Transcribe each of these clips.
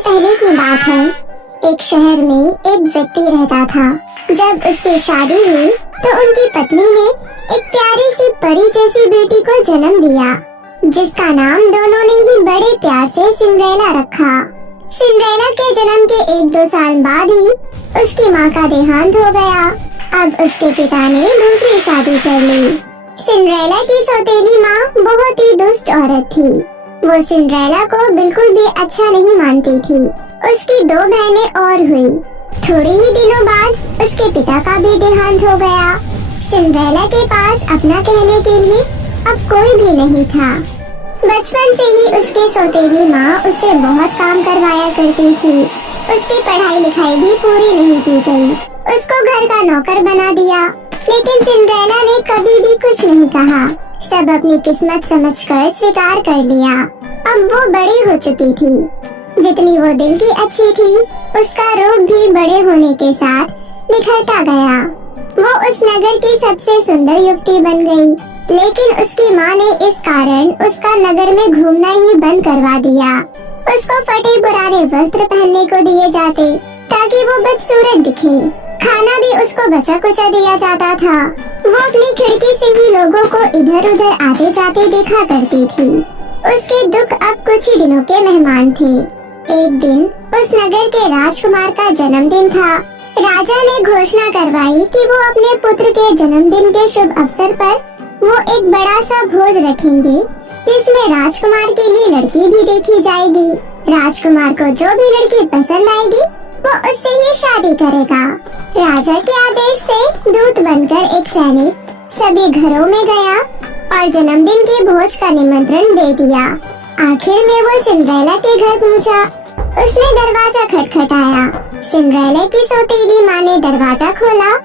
पहले की बात है। एक शहर में एक व्यक्ति रहता था। जब उसकी शादी हुई तो उनकी पत्नी ने एक प्यारी सी परी जैसी बेटी को जन्म दिया, जिसका नाम दोनों ने ही बड़े प्यार से सिंड्रेला रखा। सिंड्रेला के जन्म के 1-2 साल बाद ही उसकी माँ का देहांत हो गया। अब उसके पिता ने दूसरी शादी कर ली। सिंड्रेला की सौतेली माँ बहुत ही दुष्ट औरत थी। वो सिंड्रेला को बिल्कुल भी अच्छा नहीं मानती थी। उसकी 2 बहनें और हुई। थोड़े ही दिनों बाद उसके पिता का भी देहांत हो गया। सिंड्रेला के पास अपना कहने के लिए अब कोई भी नहीं था। बचपन से ही उसके सौतेली माँ उससे बहुत काम करवाया करती थी। उसकी पढ़ाई लिखाई भी पूरी नहीं की गई। उसको घर का नौकर बना दिया। लेकिन सिंड्रेला ने कभी भी कुछ नहीं कहा। सब अपनी किस्मत समझकर स्वीकार कर लिया। अब वो बड़ी हो चुकी थी। जितनी वो दिल की अच्छी थी, उसका रूप भी बड़े होने के साथ निखरता गया। वो उस नगर की सबसे सुंदर युवती बन गई। लेकिन उसकी माँ ने इस कारण उसका नगर में घूमना ही बंद करवा दिया। उसको फटे पुराने वस्त्र पहनने को दिए जाते ताकि वो बदसूरत दिखे। खाना भी उसको बचा कुचा दिया जाता था। वो अपनी खिड़की से ही लोगों को इधर उधर आते जाते देखा करती थी। उसके दुख अब कुछ ही दिनों के मेहमान थे। एक दिन उस नगर के राजकुमार का जन्मदिन था। राजा ने घोषणा करवाई कि वो अपने पुत्र के जन्मदिन के शुभ अवसर पर वो एक बड़ा सा भोज रखेंगे, जिसमें राजकुमार के लिए लड़की भी देखी जाएगी। राजकुमार को जो भी लड़की पसंद आएगी वो उससे ही शादी करेगा। राजा के आदेश से दूत बनकर एक सैनिक सभी घरों में गया और जन्मदिन के भोज का निमंत्रण दे दिया। आखिर में वो सिंड्रेला के घर पहुंचा। उसने दरवाजा खटखटाया। सिंड्रेला की सौतेली माँ ने दरवाजा खोला।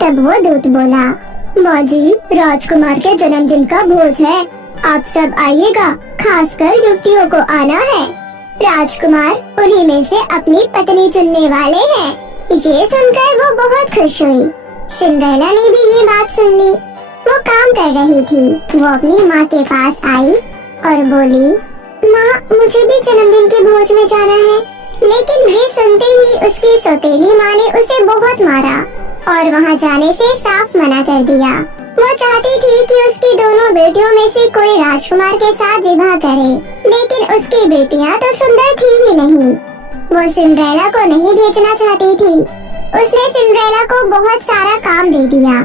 तब वो दूत बोला, माँ जी, राजकुमार के जन्मदिन का भोज है, आप सब आइएगा, खासकर युवतियों को आना है। राजकुमार उन्हीं में से अपनी पत्नी चुनने वाले हैं। ये सुनकर वो बहुत खुश हुई। सिंड्रेला ने भी ये बात सुन ली। वो काम कर रही थी। वो अपनी माँ के पास आई और बोली, माँ, मुझे भी जन्मदिन के भोज में जाना है। लेकिन ये सुनते ही उसकी सौतेली माँ ने उसे बहुत मारा और वहाँ जाने से साफ मना कर दिया। वो चाहती थी कि उसकी दोनों बेटियों में से कोई राजकुमार के साथ विवाह करे, लेकिन उसकी बेटियाँ तो सुंदर थी ही नहीं। वो सिंड्रेला को नहीं भेजना चाहती थी। उसने सिंड्रेला को बहुत सारा काम दे दिया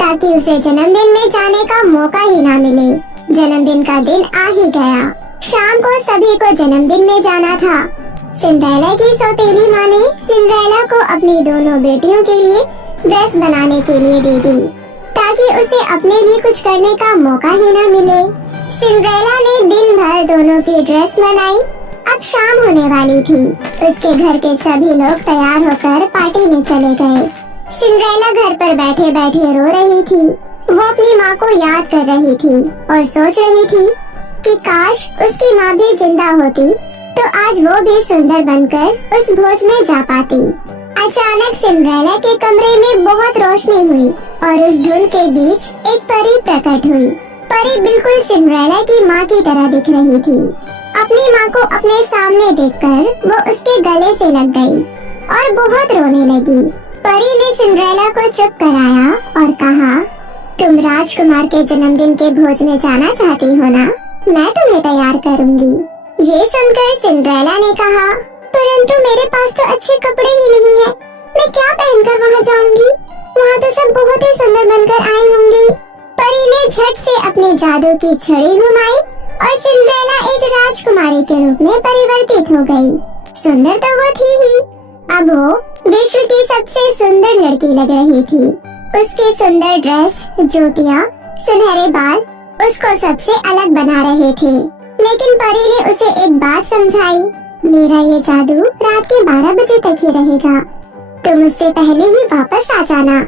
ताकि उसे जन्मदिन में जाने का मौका ही ना मिले। जन्मदिन का दिन आ ही गया। शाम को सभी को जन्मदिन में जाना था। सिंड्रेला की सौतेली माँ ने सिंड्रेला को अपनी दोनों बेटियों के लिए ड्रेस बनाने के लिए दे दी ताकि उसे अपने लिए कुछ करने का मौका ही ना मिले। सिंड्रेला ने दिन भर दोनों की ड्रेस बनाई। अब शाम होने वाली थी। उसके घर के सभी लोग तैयार होकर पार्टी में चले गए। सिंड्रेला घर पर बैठे बैठे रो रही थी। वो अपनी माँ को याद कर रही थी और सोच रही थी कि काश उसकी माँ भी जिंदा होती तो आज वो भी सुंदर बनकर उस भोज में जा पाती। अचानक सिंड्रेला के कमरे में बहुत रोशनी हुई और उस धुंध के बीच एक परी प्रकट हुई। परी बिल्कुल सिंड्रेला की माँ की तरह दिख रही थी। अपनी माँ को अपने सामने देखकर वो उसके गले से लग गई और बहुत रोने लगी। परी ने सिंड्रेला को चुप कराया और कहा, तुम राजकुमार के जन्मदिन के भोज में जाना चाहती हो ना? मैं तुम्हें तैयार करूँगी। ये सुनकर सिंड्रेला ने कहा, परंतु मेरे पास तो अच्छे कपड़े ही नहीं है। मैं क्या पहनकर वहाँ जाऊंगी? वहाँ तो सब बहुत ही सुंदर बनकर आई होंगी। परी ने झट से अपनी जादू की छड़ी घुमाई और सिंड्रेला एक राजकुमारी के रूप में परिवर्तित हो गई। सुंदर तो वो थी ही, अब वो विश्व की सबसे सुंदर लड़की लग रही थी। उसकी सुंदर ड्रेस, जूतियाँ, सुनहरे बाल उसको सबसे अलग बना रहे थे। लेकिन परी ने उसे एक बात समझाई, मेरा ये जादू रात के 12 बजे तक ही रहेगा। तुम उससे पहले ही वापस आ जाना।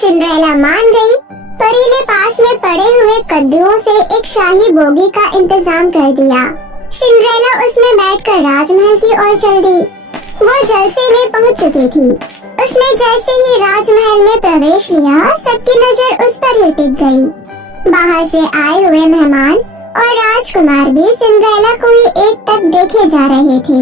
सिंड्रेला मान गई। परी ने पास में पड़े हुए कद्दुओं से एक शाही बोगी का इंतजाम कर दिया। सिंड्रेला उसमें बैठकर राजमहल की ओर चल दी। वो जलसे में पहुंच चुकी थी। उसने जैसे ही राजमहल में प्रवेश लिया, सबकी नजर उस पर ही टिक गई। बाहर से आए हुए मेहमान और राजकुमार भी सिंड्रेला को ही एक टक देखे जा रहे थे।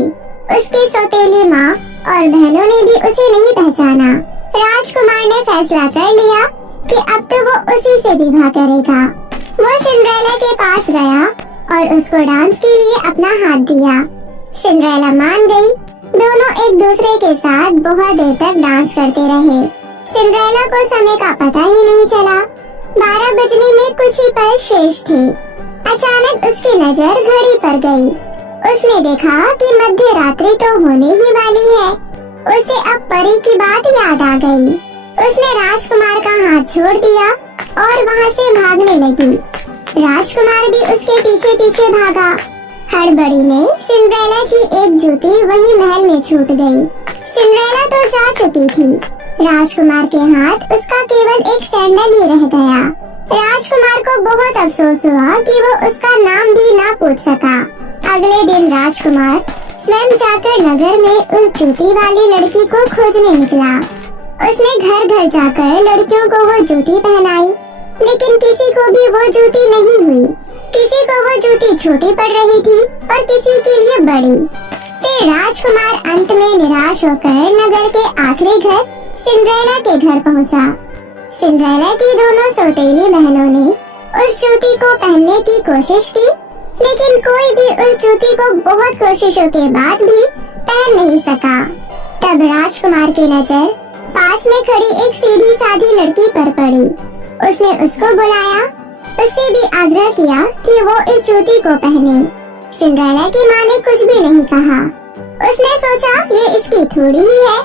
उसकी सौतेली माँ और बहनों ने भी उसे नहीं पहचाना। राजकुमार ने फैसला कर लिया कि अब तो वो उसी से विवाह करेगा। वो सिंड्रेला के पास गया और उसको डांस के लिए अपना हाथ दिया। सिंड्रेला मान गई। दोनों एक दूसरे के साथ बहुत देर तक डांस करते रहे। सिंड्रेला को समय का पता ही नहीं चला। 12 बजने में कुछ ही पल शेष थे। अचानक उसकी नजर घड़ी पर गई। उसने देखा कि मध्य रात्रि तो होने ही वाली है। उसे अब परी की बात याद आ गई। उसने राजकुमार का हाथ छोड़ दिया और वहाँ से भागने लगी। राजकुमार भी उसके पीछे पीछे भागा। हड़बड़ी में सिंड्रेला की एक जूती वही महल में छूट गई। सिंड्रेला तो जा चुकी थी। राजकुमार के हाथ उसका केवल एक सैंडल ही रह गया। राजकुमार को बहुत अफसोस हुआ कि वो उसका नाम भी ना पूछ सका। अगले दिन राजकुमार स्वयं जाकर नगर में उस जूती वाली लड़की को खोजने निकला। उसने घर घर जाकर लड़कियों को वो जूती पहनाई, लेकिन किसी को भी वो जूती नहीं हुई। किसी को वो जूती छोटी पड़ रही थी और किसी के लिए बड़ी। फिर राजकुमार अंत में निराश होकर नगर के आखिरी घर सिंड्रेला के घर पहुंचा। सिंड्रेला की दोनों सौतेली बहनों ने उस जूती को पहनने की कोशिश की, लेकिन कोई भी उस जूती को बहुत कोशिशों के बाद भी पहन नहीं सका। तब राजकुमार की नजर पास में खड़ी एक सीधी सादी लड़की पर पड़ी। उसने उसको बुलाया, उससे भी आग्रह किया कि वो इस जूती को पहने। सिंड्रेला की माँ ने कुछ भी नहीं कहा। उसने सोचा ये इसकी थोड़ी ही है,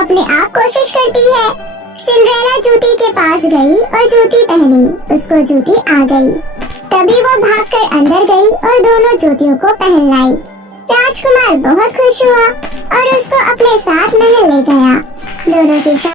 अपने आप कोशिश करती है। सिंड्रेला जूती के पास गई और जूती पहनी। उसको जूती आ गई। तभी वो भागकर अंदर गई और दोनों जूतियों को पहन लाई। राजकुमार बहुत खुश हुआ और उसको अपने साथ महल ले गया। दोनों की